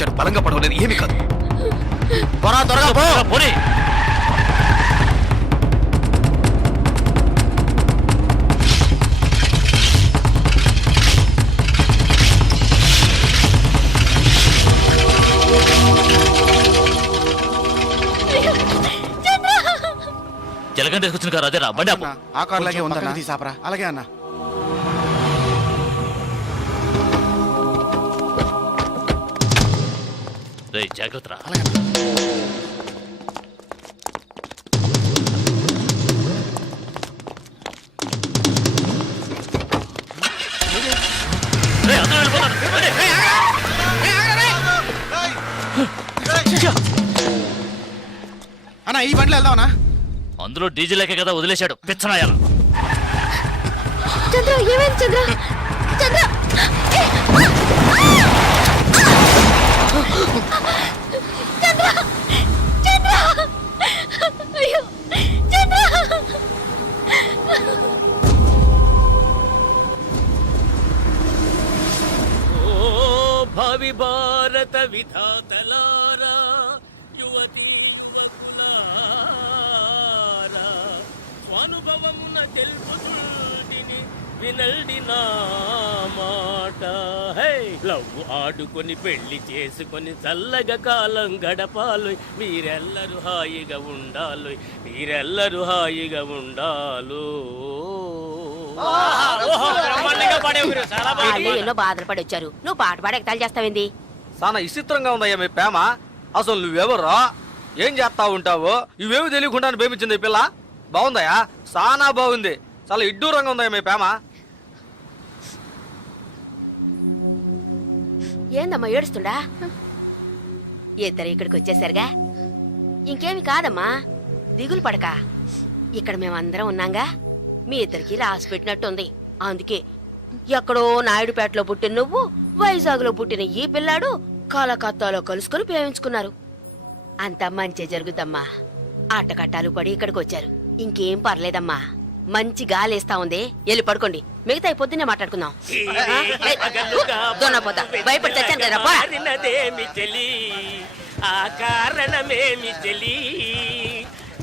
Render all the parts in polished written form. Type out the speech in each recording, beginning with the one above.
వచ్చాడు, బలంగా పడవలేదు, ఏమి కాదు. త్వరగా పోనీ. జలగంట తీసుకొచ్చిన కారు అదేరా, బండి ఆపు. ఆ కార్ లాగే ఉందన్నా, తీసాపరా. అలాగే అన్న. రే జాగ్రత్త రా. అన్నా ఈ బండిలో వెళ్దామన్నా. అందులో డీజిల్ లేకే కదా వదిలేశాడు పిచ్చనాయాల. చంద్ర ఏమైంది చంద్ర? చంద్ర చంద్ర చంద్ర అయ్యో చంద్ర. ఓ భావి భారత విధాతలారా, యువతి స్వానుభవమున తెలుపుతుడిని వినల్డి నా మాట. లవ్ ఆడుకొని పెళ్లి చేసుకొని చల్లగా కాలం గడపాలి, మీరెల్లరూ హాయిగా ఉండాలి, మీరెల్లరూ హాయిగా ఉండాలు. ఎన్నో బాధలు పడి వచ్చారు, నువ్వు పాట పాడి ఎగతాళి చేస్తావేంది? చాలా విచిత్రంగా ఉందయ్యా మీ ప్రేమ. అసలు నువ్వెవరో, ఏం చేస్తా ఉంటావో ఇవేమి తెలియకుండా ప్రేమించింది ఈ పిల్ల. బాగుందయ్యా, చాలా బాగుంది. చాలా ఇడ్డూరంగా ఉందయ్యా మీ ప్రేమ. ఏందమ్మా ఏడుస్తుండా? ఇద్దరు ఇక్కడికి వచ్చేసరిగా ఇంకేమి కాదమ్మా, దిగులు పడక. ఇక్కడ మేమందరం ఉన్నాగా, మీ ఇద్దరికి రాసి పెట్టినట్టుంది. అందుకే ఎక్కడో నాయుడుపేటలో పుట్టిన నువ్వు, వైజాగ్ లో పుట్టిన ఈ పిల్లాడు కలకత్తాలో కలుసుకొని ప్రేమించుకున్నారు. అంతా మంచి జరుగుతమ్మా. ఆటకట్టాలు పడి ఇక్కడికి వచ్చారు, ఇంకేం పర్లేదమ్మా. మంచి గాలేస్తా ఉంది, వెళ్ళి పడుకోండి. మిగతా పొద్దున్నే మాట్లాడుకుందాం. భయపడి చచ్చాను కదా. ఆ కారణమేమి చెలి,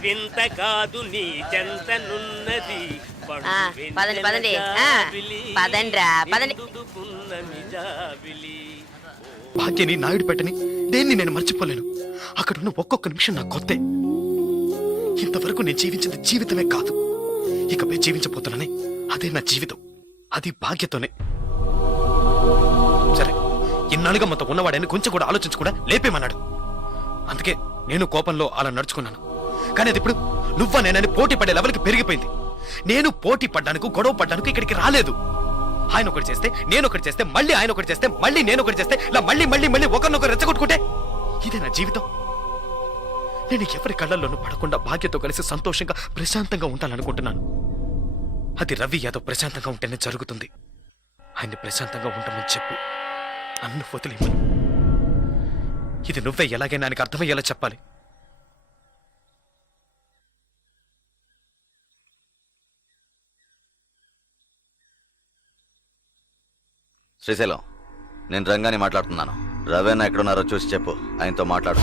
వింత కాదు నీ చెంతనున్నది. పదండి పదండి పదండ్రా పదండి. భాగ్యని, నాయుడు పెట్టని దేన్ని నేను మర్చిపోలేను. అక్కడున్న ఒక్కొక్క నిమిషం నాకు కొత్తే. ఇంతవరకు నేను జీవించింది జీవితమే కాదు, ఇకపై జీవించబోతున్నానే అదే నా జీవితం. అది భాగ్యతోనే. సరే, ఇన్నాళ్ళుగా మనతో ఉన్నవాడని కొంచెం కూడా ఆలోచించకుండా లేపేమన్నాడు. అందుకే నేను కోపంలో అలా నడుచుకున్నాను. కానీ అది ఇప్పుడు నువ్వా నేనని పోటీ పడే లెవెల్కి పెరిగిపోయింది. నేను పోటీ పడ్డానికి, గొడవ పడ్డానికి ఇక్కడికి రాలేదు. ఆయన ఒకటి చేస్తే, నేను ఒకటి చేస్తే, మళ్ళీ ఆయన ఒకటి చేస్తే, మళ్ళీ నేను ఒకటి చేస్తే, ఇలా మళ్ళీ మళ్ళీ మళ్ళీ ఒకరినొకరు రెచ్చగొట్టుకుంటే ఇదే నా జీవితం. నేను ఎవరి కళ్ళల్లోనూ పడకుండా భాగ్యతో కలిసి సంతోషంగా ప్రశాంతంగా ఉంటాననుకుంటున్నాను. అది రవి యాదవ్ ప్రశాంతంగా ఉంటేనే జరుగుతుంది. ఆయన్ని ప్రశాంతంగా ఉంటామని చెప్పు, నన్ను వదిలేమని. ఇది నువ్వే ఎలాగైనా ఆయనకు అర్థమయ్యేలా చెప్పాలి. శ్రీశైలం, నేను రంగాని మాట్లాడుతున్నాను. రవేనా ఎక్కడున్నారో చూసి చెప్పు, ఆయనతో మాట్లాడు.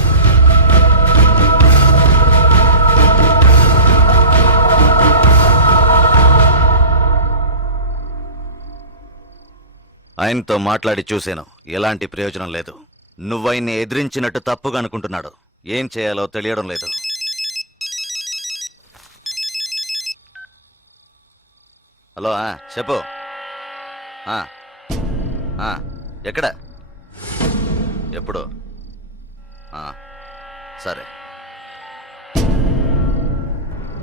ఆయనతో మాట్లాడి చూశాను, ఎలాంటి ప్రయోజనం లేదు. నువ్వైన్ని ఎదిరించినట్టు తప్పుగా అనుకుంటున్నాడు. ఏం చేయాలో తెలియడం లేదు. హలో, చెప్పు. ఎక్కడ, ఎప్పుడు? సరే.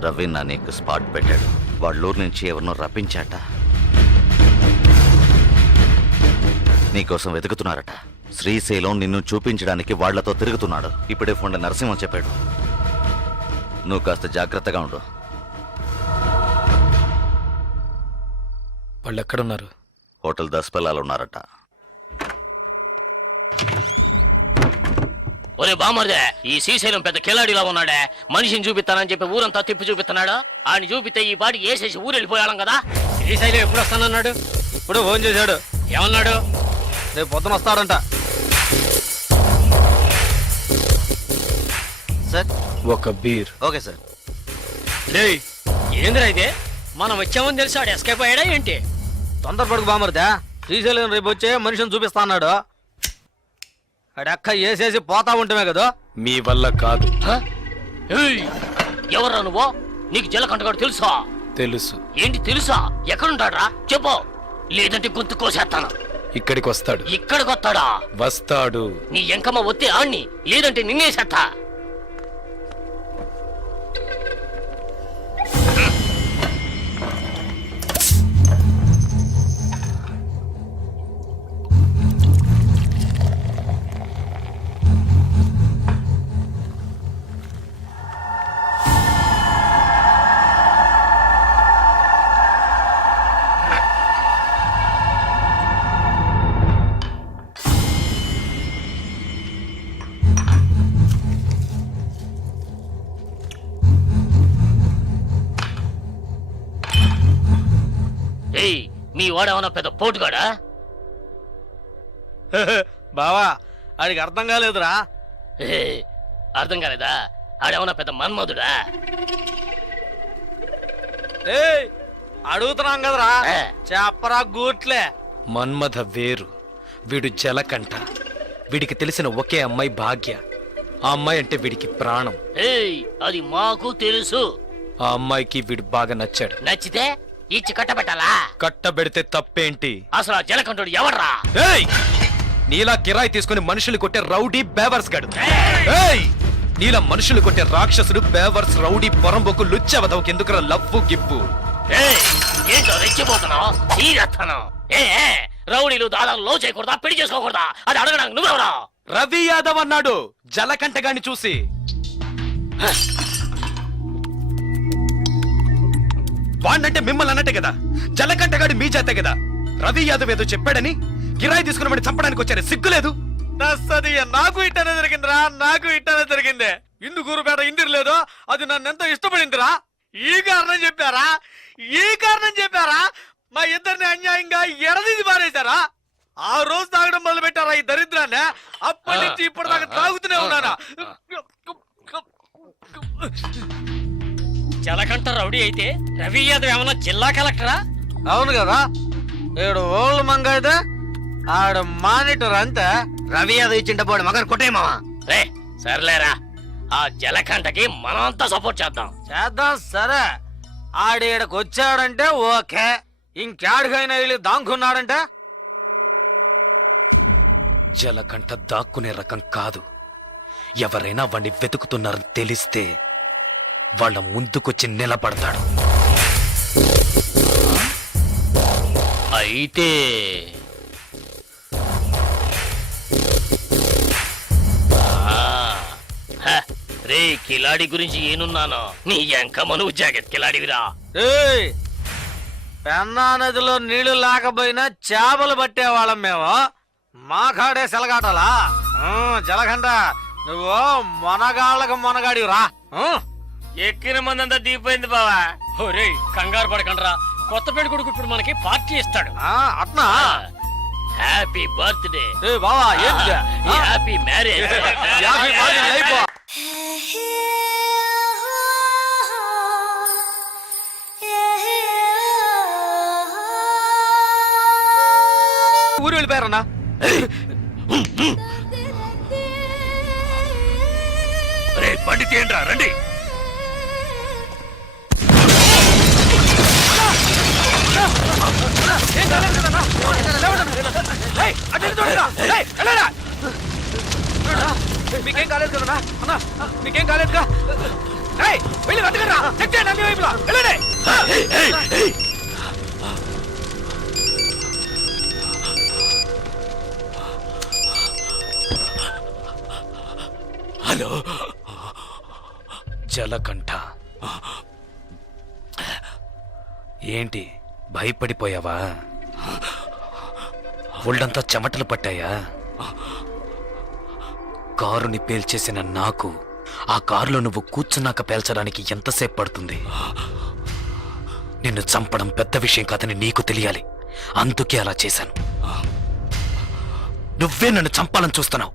రవి నా నీకు స్పాట్ పెట్టాడు. వాళ్ళూరు నుంచి ఎవరినో రప్పించాట. నీకోసం వెతుకుతున్నారట. శ్రీశైలం నిన్ను చూపించడానికి వాళ్లతో తిరుగుతున్నాడు. ఇప్పుడే ఫోన్లో నరసింహం చెప్పాడు. నువ్వు కాస్త జాగ్రత్తగా ఉండు. వాళ్ళు ఎక్కడున్నారు? హోటల్ దస్పల్లాలో ఉన్నారట. ఒరే బామర్దే, ఈ శ్రీశైలం పెద్ద కిలాడిలా ఉన్నాడే. మనిషిని చూపిస్తానని చెప్పి ఊరంతా తిప్పి చూపిస్తున్నాడు. ఆయన చూపితే ఈ పాటికి వేసేసి ఊరు వెళ్ళిపోయాం కదా. శ్రీశైలం ఎప్పుడు వస్తానన్నాడు? ఇప్పుడు ఫోన్ చేశాడు. ఏమన్నాడు? రేపు పొద్దున వస్తాడంట. సార్ ఒక బీర్. Okay sir. ఏందిరా ఇదే? మనం వచ్చామని తెలిసి ఆడు ఎస్కేప్ అయ్యాడా ఏంటి? తొందరపడుకు బామర్దా, శ్రీశైలం రేపు వచ్చే మనిషిని చూపిస్తా అన్నాడు. అడక్క వేసేసి పోతా ఉంటామే కదా. మీ వల్ల కాదు. ఎవర్రా నువ్వు? నీకు జలకంటగాడు తెలుసా? తెలుసు. ఏంటి తెలుసా? ఎక్కడుంటాడ్రా చెప్పు, లేదంటే గొంతు కోసేస్తాను. ఇక్కడికి వస్తాడు. ఇక్కడికి వస్తాడా? వస్తాడు. నీ ఎంకమ్మ ఒత్తి ఆణ్ణి, లేదంటే నిన్నేసేస్తా. ఏయ్, మీ వాడేమన్నా పెద్ద పోటుగాడా? బావా ఆడికి అర్థం కాలేదురా. అర్థం కాలేదా? ఆడేమన్నా పెద్ద మన్మధుడా? ఏయ్ అడుగుతున్నాం కదరా, ఏ. చెప్పరా గూట్లే. మన్మథ వేరు, వీడు జలకంఠ. వీడికి తెలిసిన ఒకే అమ్మాయి భాగ్య. ఆ అమ్మాయి అంటే వీడికి ప్రాణం. ఏయ్, అది మాకు తెలుసు. ఆ అమ్మాయికి వీడు బాగా నచ్చాడు. నచ్చితే ఇచ్చి కట్టబెట్టాలా? కట్టబెడితే తప్పేంటి? అసలు ఆ జలకంఠుడు ఎవర్రా? ఏయ్! నీలా కిరాయి తీసుకుని మనుషులు కొట్టే రౌడీ బేవర్స్ గడు. ఏయ్! నీలా మనుషులు కొట్టే రాక్షసుడు బేవర్స్ రౌడీ పొరంబోకు లుచ్చవదవకి ఎందుకురా లవ్వు గిప్పు? ఏయ్, ఏంటో రెచ్చిపోతున్నావు? తీరేస్తాను. రౌడీలు దాదాపు లో చేయకూడదా, పెళ్లి చేసుకోకూడదా? అది అడగడానికి నువ్వెవరా? రవి యాదవ్ అన్నాడు జలకంఠగాన్ని చూసి. వాణ్ణంటే మిమ్మల్ని అన్నట్టే కదా, జలకంఠగాడి మీ చేతే కదా. రవి యాదవ్ ఏదో చెప్పాడని కిరాయి తీసుకున్నామని చంపడానికి వచ్చారు, సిగ్గులేదు? నాకు ఇట్టనే జరిగిందిరా, నాకు ఇట్టనే జరిగింది. ఇందుకూరుపేట ఇంటిరు లేదో అది నన్ను ఎంతో ఇష్టపడిందిరా. ఈ కారణం చెప్పారా మా ఇద్దరిని అన్యాయంగా ఎడదీసి పారేశారా? ఆ రోజు తాగడం మొదలు పెట్టారా ఈ దరిద్రాన్ని. అప్పటి నుంచి ఇప్పటిదాకా తాగుతూనే ఉన్నానా. జలకంఠ రౌడీ అయితే రవి యాదవ్ ఏమన్నా జిల్లా కలెక్టరా? అవును కదా, ఏడు ఓళ్ళు మంగైతే ఆడ మానిటర్ అంతే. రవి యాదవ్ ఇచ్చింట పోడు మగర్ కొట్టేమా. రే సర్లేరా, ఆ జలకంఠకి మనమంతా సపోర్ట్ చేద్దాం. సరే, ఆడేడకు వచ్చాడంటే ఓకే. ఇంకాడికైనా వెళ్ళి దాంకున్నాడంటే జలకంఠ దాక్కునే రకం కాదు. ఎవరైనా వాణ్ణి వెతుకుతున్నారని తెలిస్తే వాళ్ళ ముందుకొచ్చి నిలబడతాడు. అయితే రే కిలాడి గురించి ఏనున్నాను, నీ ఎంకమ్మ నువ్వు జాకెట్ కిలాడివిరా. ఏయ్, పెన్నా నదిలో నీళ్లు లేకపోయినా చేపలు పట్టేవాళ్ళం మేము. మా కాడే సెలగాటలా. జలకంఠ నువ్వు మొనగాళ్ళకు మొనగాడిరా. ఎక్కిన మందంతా దిగిపోయింది బావా. ఒరే కంగారు పడకండ్రా, కొత్త పెళ్లి కొడుకు ఇప్పుడు మనకి పార్టీ ఇస్తాడు. అట్నా? Happy birthday. ఏ బావా, ఏంటి? Happy marriage. హ్యాపీ బర్త్డే అయిపో. ఊరు వెళ్ళిపోయారన్నా. రే బండి తీయండిరా, రండి. మీకేం కాలేదు కదన్నా? అన్నా మీకేం కాలేదుగా? వెళ్ళి వెతకరా, చెక్ చేయండి అన్ని వైపులా. వెళ్ళండి. హలో జలకంఠ, ఏంటి భయపడిపోయావా? ఒళ్ళంతా చెమటలు పట్టాయా? కారుని పేల్చేసిన నాకు ఆ కారులో నువ్వు కూర్చున్నాక పేల్చడానికి ఎంతసేపు పడుతుంది? నిన్ను చంపడం పెద్ద విషయం కాదని నీకు తెలియాలి, అందుకే అలా చేశాను. నువ్వే నన్ను చంపాలని చూస్తున్నావు,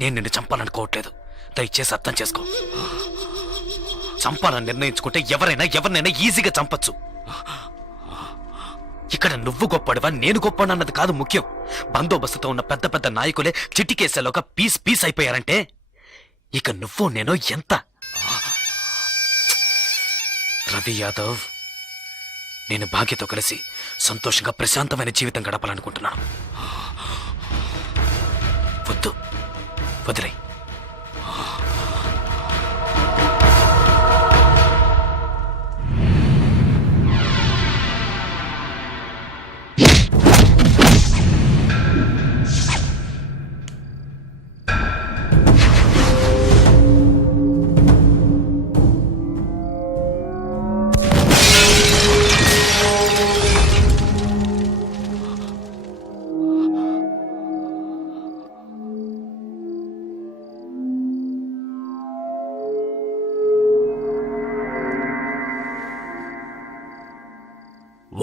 నేను నిన్ను చంపాలనుకోవట్లేదు. దయచేసి అర్థం చేసుకో. చంపాలని నిర్ణయించుకుంటే ఎవరినైనా ఈజీగా చంపచ్చు. ఇక్కడ నువ్వు గొప్పడివా నేను గొప్పనన్నది కాదు ముఖ్యం. బందోబస్తుతో ఉన్న పెద్ద పెద్ద నాయకులే చిటికేసేలోగా పీస్ అయిపోయారంటే ఇక నువ్వు నేను ఎంత? రవి యాదవ్, నేను భాగ్యతో కలిసి సంతోషంగా ప్రశాంతమైన జీవితం గడపాలనుకుంటున్నాను. వద్దు, వదిలే.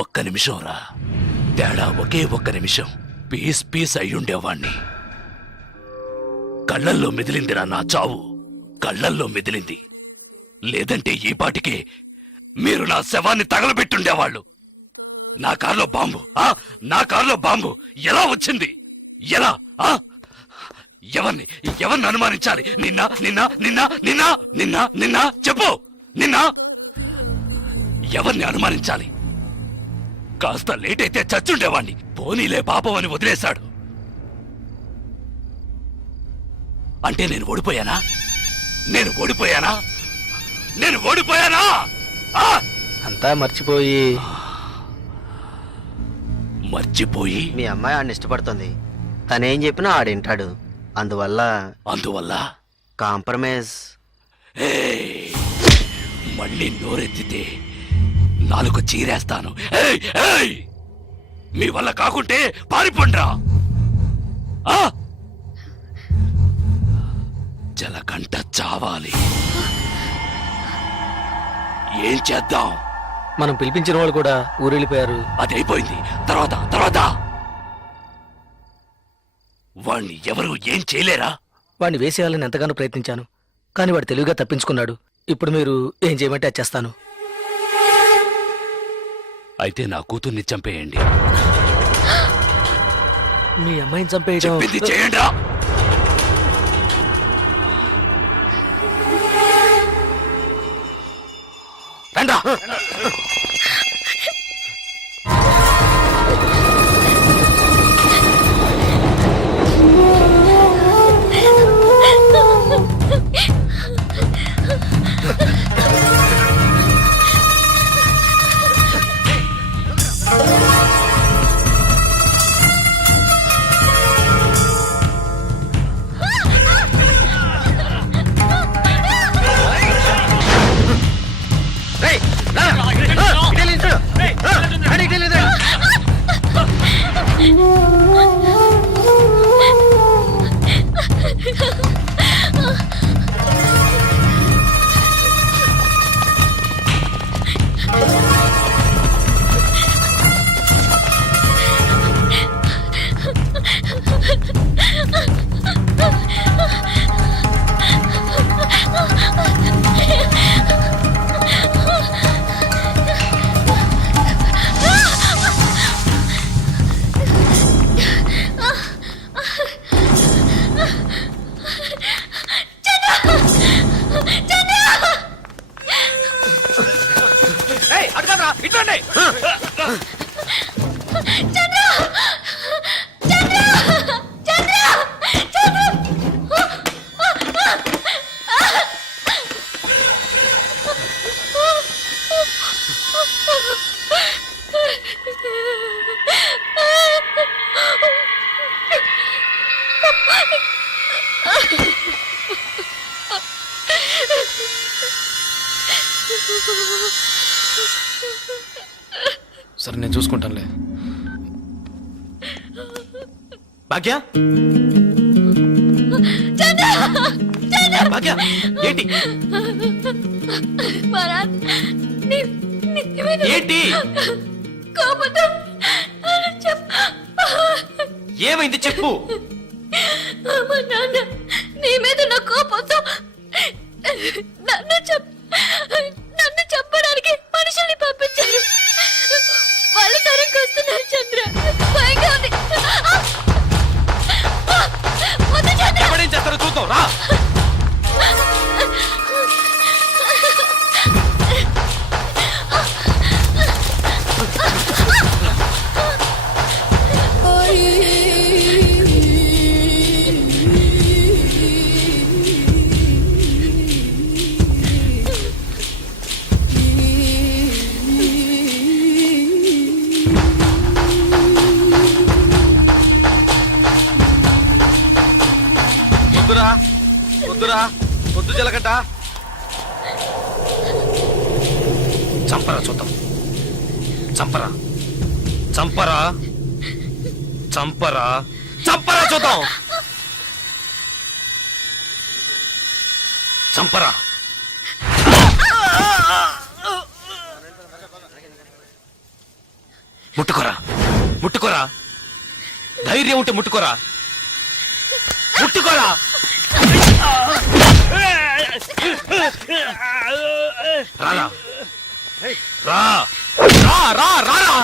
ఒక్క నిమిషం రా, తేడా ఒకే ఒక్క నిమిషం. పీస్ అయ్యుండేవాణ్ణి. కళ్ళల్లో మెదిలిందిరా నా చావు, కళ్ళల్లో మెదిలింది. లేదంటే ఈ పాటికే మీరు నా శవాన్ని తగలబెట్టుండేవాళ్ళు. నా కార్లో బాంబు, నా కార్లో బాంబు ఎలా వచ్చింది? ఎలా? ఎవరిని అనుమానించాలి? నిన్న చెప్పు. ఎవరిని అనుమానించాలి? కాస్త లేట్ అయితే చచ్చుండేవాణ్ణి. పోనీలే పాపం అని వదిలేశాడు. అంటే నేను ఓడిపోయానా? అంతా మర్చిపోయి మీ అమ్మాయి ఆడిని ఇష్టపడుతుంది. తనేం చెప్పినా ఆడింటాడు. అందువల్ల కాంప్రమైజ్. మళ్ళీ నోరెత్తితే నాలుగు చీరేస్తాను. మీ వల్ల కాకుంటే పారిపోండ్రా. జలకంట చావాలి. ఏం చేద్దాం? మనం పిలిపించిన వాళ్ళు కూడా ఊరెళ్ళిపోయారు. అదైపోయింది. తర్వాత వాణ్ణి ఎవరు ఏం చేయలేరా? వాడిని వేసేయాలని ఎంతగానో ప్రయత్నించాను, కానీ వాడు తెలివిగా తప్పించుకున్నాడు. ఇప్పుడు మీరు ఏం చేయమంటే అది చేస్తాను. అయితే నా కూతుర్ని చంపేయండి. మీ అమ్మాయిని చంపేయడం చెప్పింది చేయండి. రండా. సరే, నేను చూసుకుంటానులే. భాగ్య, భాగ్య, ఏంటి ఏంటి? ఏమైంది చెప్పు. నీ మీద నా కోపంతో నన్ను చెప్పడానికి మనుషుల్ని పంపించారు. వాళ్ళు తరకు వస్తున్నారు చంద్ర. భయంగా ఉంది. వద్దు చంద్ర. ఎప్పుడేం చేస్తారో చూద్దాం రా. వద్దురా వద్దురా వద్దు జలగడ్డ. చంపరా చూద్దాం. చంపరా చంపరా చంపరా చంపరా చూద్దాం. చంపరా. ముట్టుకోరా ముట్టుకోరా. ధైర్యం ఉంటే ముట్టుకోరా. ముట్టుకోరా. రారా రా రా రా రా.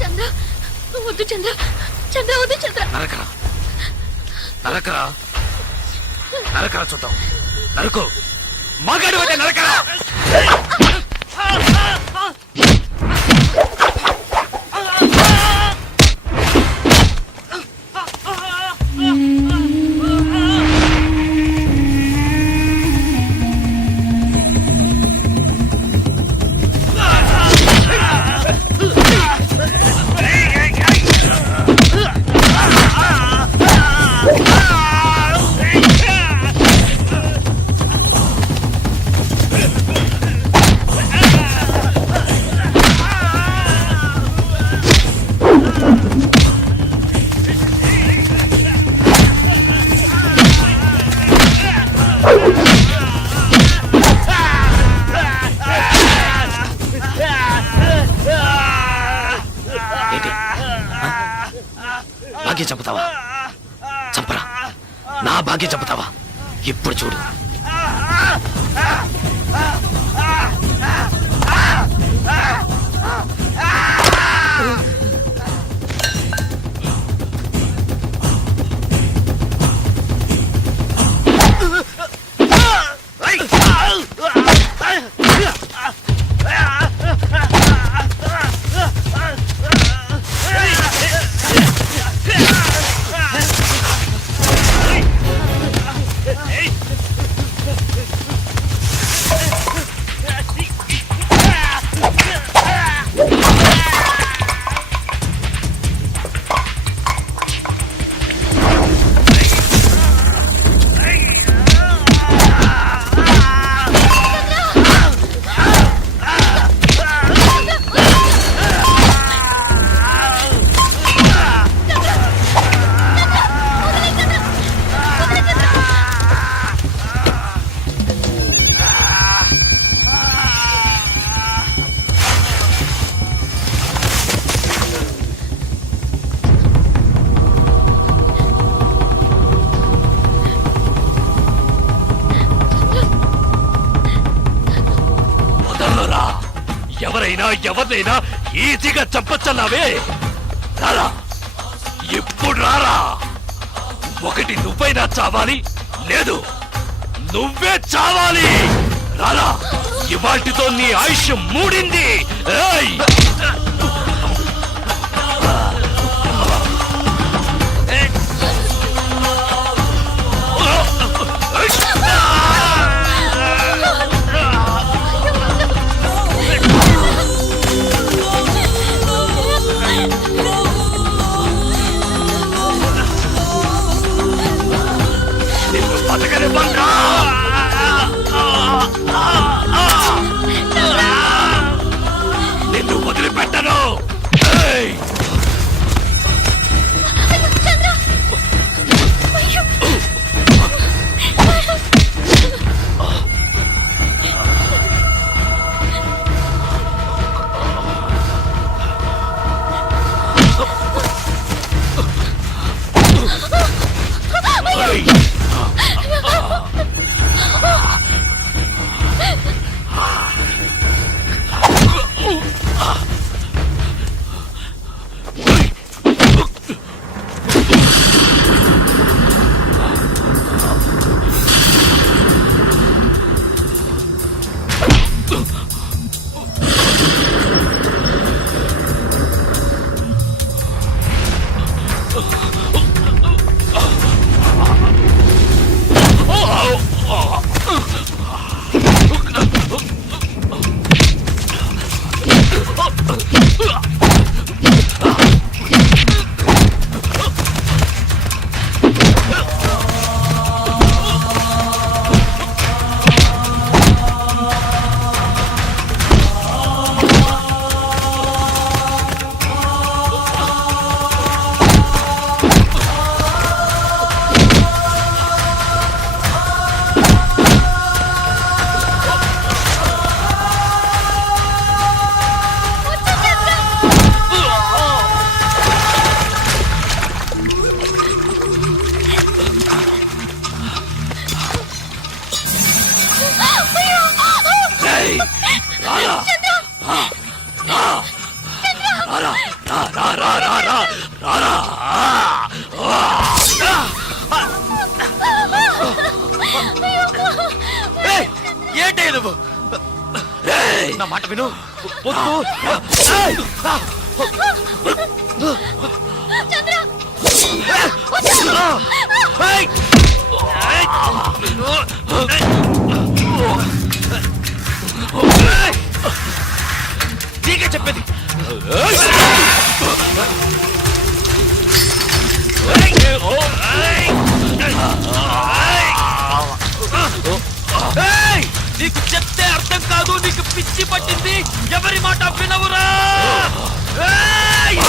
చంద్ర వద్దు చంద్ర. చంద్ర వద్దు చంద్ర. నరకరా నరకరా నరకరా చూద్దాం. నరకు మగాడు అయితే నరకరా. భాగ్యం చంపుతావా? చంపరా. నా భాగ్యం చంపుతావా? ఇప్పుడు చూడు. ఎవరినైనా ఈజీగా చంపచ్చన్నావే. రారా ఇప్పుడు రారా. ఒకటి నువ్వైనా చావాలి, లేదు నువ్వే చావాలి. రారా. ఇవాటితో నీ ఆయుష్ మూడింది. ఏయ్ నిన్ను వదిలిపెట్టను. రేయ్, రారా. ఆ, రా. రారా, రా, రా, రా, రా, రా, రారా. ఏయ్, ఏంటే నువ్వు రేయ్, నా మాట విను వద్దు. ఏయ్, ఏయ్, ఏయ్, నీకే చెప్పేది. ఏయ్, నీకు చెప్తే అర్థం కాదు, నీకు పిచ్చి పట్టింది, ఎవరి మాట వినవురా. ఏయ్!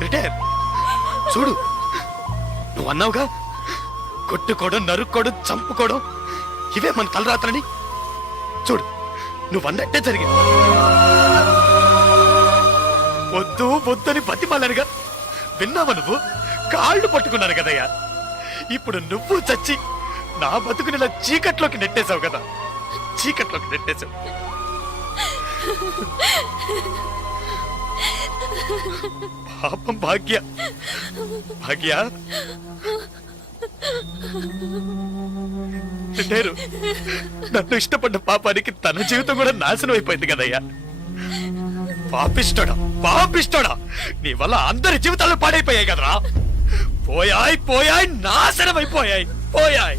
రిటైర్ చూడు, నువ్వు అన్నావుగా కొట్టుకోవడం, నరుక్కోవడం, చంపుకోవడం ఇవే మన తలరాత్రని. చూడు, నువ్వు అన్నట్టే జరిగింది. వద్దు వద్దని బతిమాలనుగా విన్నావా నువ్వు? కాళ్ళు పట్టుకున్నాను కదయ్యా. ఇప్పుడు నువ్వు చచ్చి నా బతుకుని ఇలా చీకట్లోకి నెట్టేశావు కదా, చీకట్లోకి నెట్టేశావు. పాపం భాగ్య, భాగ్య రిటైరు. నన్ను ఇష్టపడ్డ పాపానికి తన జీవితం కూడా నాశనం అయిపోయింది కదయ్యా. పాపిష్టోడా, పాపిష్టోడా, నీ వల్ల అందరి జీవితాలు పాడైపోయాయి కదరా. పోయాయి పోయాయి, నాశనం అయిపోయాయి, పోయాయి.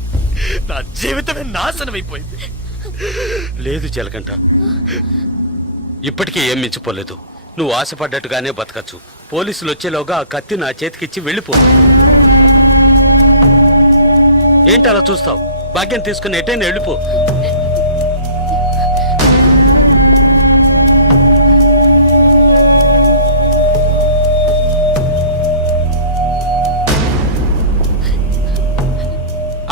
నా జీవితమే నాశనం అయిపోయింది. లేదు చిలకంట, ఇప్పటికీ ఏం మించిపోలేదు. నువ్వు ఆశపడ్డట్టుగానే బతకచ్చు. పోలీసులు వచ్చేలోగా ఆ కత్తి నా చేతికిచ్చి వెళ్ళిపో. ఏంటి అలా చూస్తావు? భాగ్యం తీసుకుని ఎటైనా వెళ్ళిపో.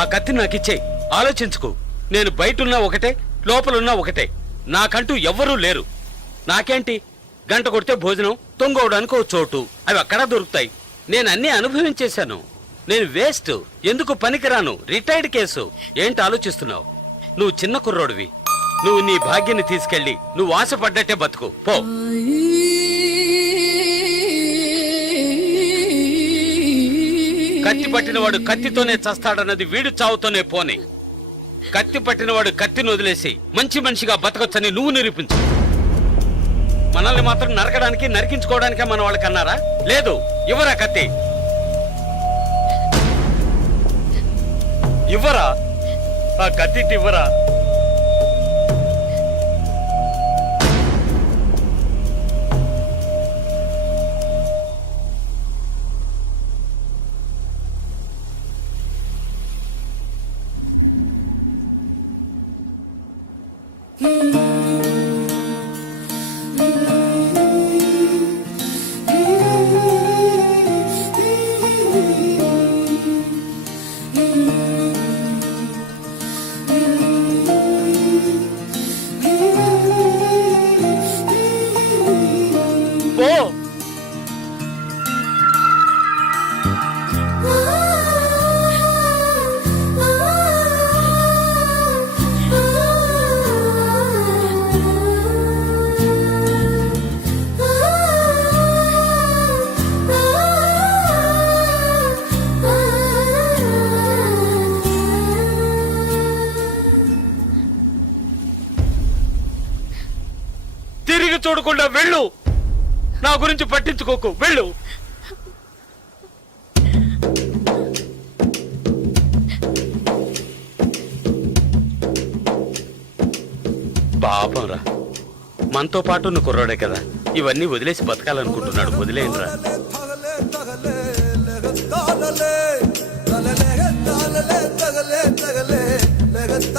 ఆ కత్తి నాకిచ్చేయి. ఆలోచించుకో. నేను బయటున్నా ఒకటే, లోపలున్నా ఒకటే. నాకంటూ ఎవ్వరూ లేరు. నాకేంటి, గంట కొడితే భోజనం, తొంగవడానికి ఓ చోటు, అవి అక్కడ దొరుకుతాయి. నేను అన్నీ అనుభవించేశాను. నేను వేస్ట్, ఎందుకు పనికిరాను, రిటైర్డ్ కేసు. ఏంటి ఆలోచిస్తున్నావు? నువ్వు చిన్న కుర్రోడివి. నువ్వు నీ భాగ్యాన్ని తీసుకెళ్ళి నువ్వు ఆశపడ్డట్టే బతుకు పో. కత్తి పట్టినవాడు కత్తితోనే చస్తాడన్నది వీడు చావుతోనే పోనే. కత్తి పట్టినవాడు కత్తిని వదిలేసి మంచి మనిషిగా బతకొచ్చని నువ్వు నిరూపించు. మనల్ని మాత్రం నరకడానికి, నరికించుకోవడానికే మన వాళ్ళకి అన్నారా? లేదు, ఇవ్వరా కత్తి, ఇవ్వరా ఆ కత్తి, ఇవ్వరా. చూడకుండా వెళ్ళు. నా గురించి పట్టించుకోకు, వెళ్ళు. పాపంరా, మనతో పాటు ఉన్న కుర్రాడే కదా, ఇవన్నీ వదిలేసి బతకాలనుకుంటున్నాడు. వదిలేయండిరా.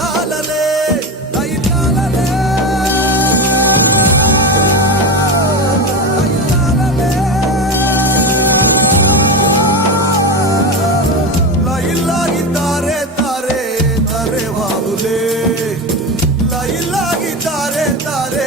తగలే